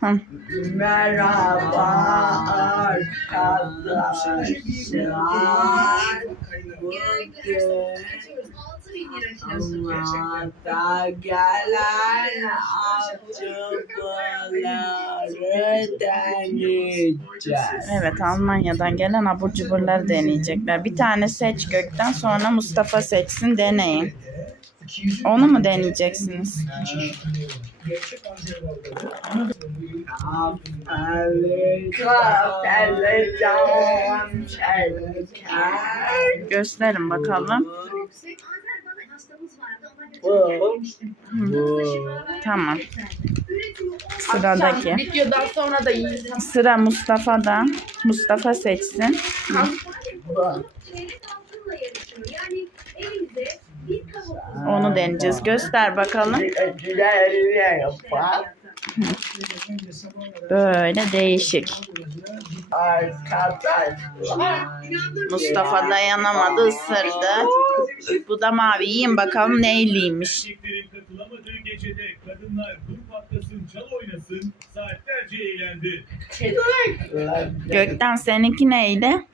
Hı. Merhaba arkadaşlar. Gelen deneyeceğiz. Evet Almanya'dan gelen abur cuburları deneyecekler. Bir tane seç gökten sonra Mustafa seçsin deneyin. Onu mu deneyeceksiniz? Gösterin bakalım. Tamam. Sıradaki. Videodan sonra da. Sıra Mustafa'da. Mustafa seçsin. Onu deneyeceğiz. Göster bakalım. Böyle değişik. Mustafa dayanamadı ısırdı. Bu da mavi. Yiyin bakalım neyliymiş. Gökten seninki neydi?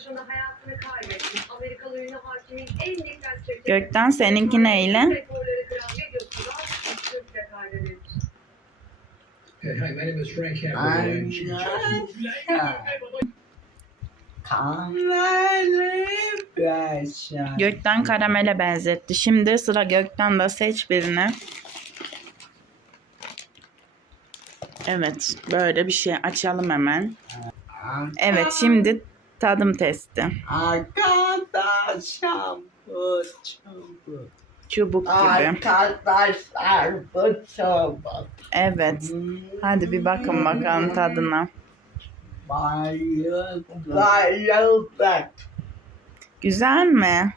88 yaşında hayatını kaybetti. Amerikalı ünlü hakimin en dikkat çeken Gökten seninki neyle? Hey, hi, my name is Frank. Gökten karamele benzetti. Şimdi sıra Gökten de seç birini. Evet, böyle bir şey açalım hemen. Evet, şimdi tadım testi. Arkadaşlar bu çubuk. Çubuk gibi. Arkadaşlar bu çubuk. Evet. Hadi bir bakın bakalım tadına. Bayıldım. Güzel mi?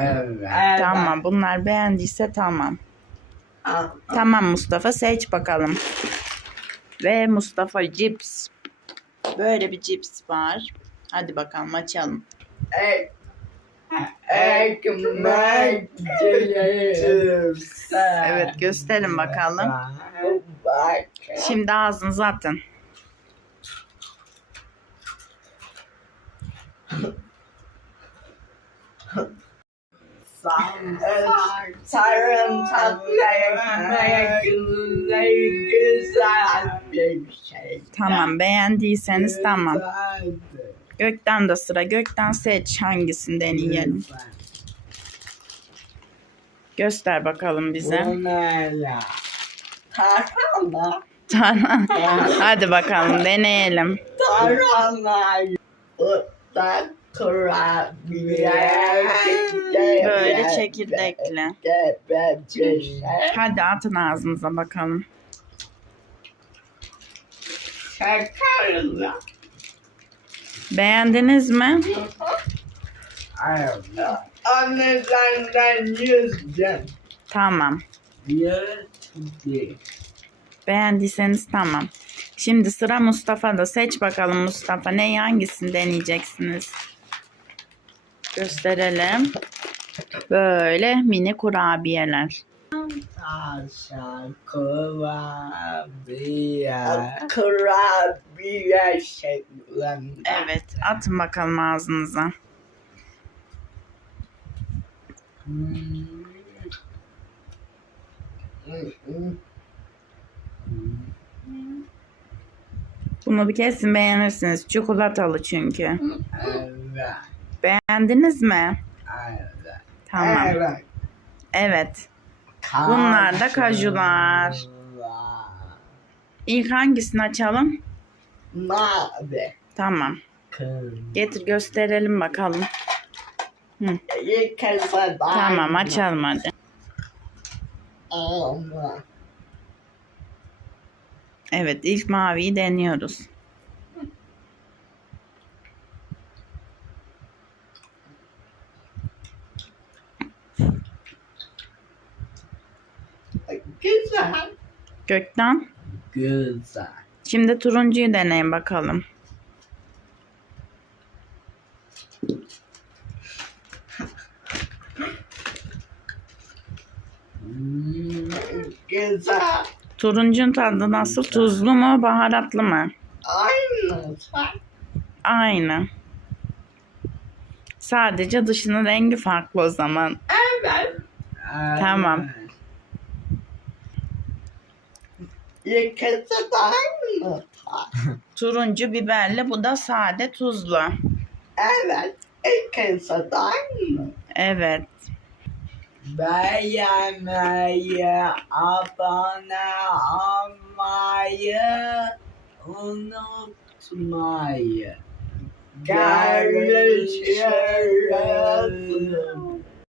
Evet. Tamam. Bunlar beğendiyse tamam. Tamam Mustafa seç bakalım. Ve Mustafa cips. Böyle bir cips var. Hadi bakalım açalım. Evet gösterin bakalım. Bak. Şimdi ağzınıza atın. Sarım tatlı ekmek güzel bir şey. Tamam beğendiyseniz tamam. Gökten de sıra. Gökten seç hangisinden yiyelim. Göster bakalım bize. Tarhana. Tamam. Hadi bakalım deneyelim. Tarhana. Böyle çekirdekli. Hadi atın ağzınıza bakalım. Şekerli. Beğendiniz mi? Anne senden yüzdüm. Tamam. Beğendiyseniz tamam. Şimdi sıra Mustafa'da. Seç bakalım Mustafa. Ne hangisini deneyeceksiniz? Gösterelim. Böyle mini kurabiyeler. Aşağı kurabiye. Kurabiye şeklinde. Evet. Atın bakalım ağzınıza. Hmm. Bunu bir kesin beğenirsiniz. Çikolatalı çünkü. Evet. Beğendiniz mi? Evet. Tamam. Evet. Evet. Bunlar da kajular. İlk hangisini açalım? Mavi. Tamam. Getir gösterelim bakalım. Yıkasa Tamam açalım hadi. Evet ilk maviyi deniyoruz. Güzel. Gökten. Güzel. Şimdi turuncuyu deneyin bakalım. Güzel. Turuncun tadı nasıl? Tuzlu mu, baharatlı mı? Aynı. Aynı. Sadece dışının rengi farklı o zaman. Evet. Tamam. İkisi de aynı. Turuncu biberli, bu da sade tuzlu. Evet. İkisi de aynı. Evet. Beğenmeyi, abone olmayı unutmayın. Görüşürüz.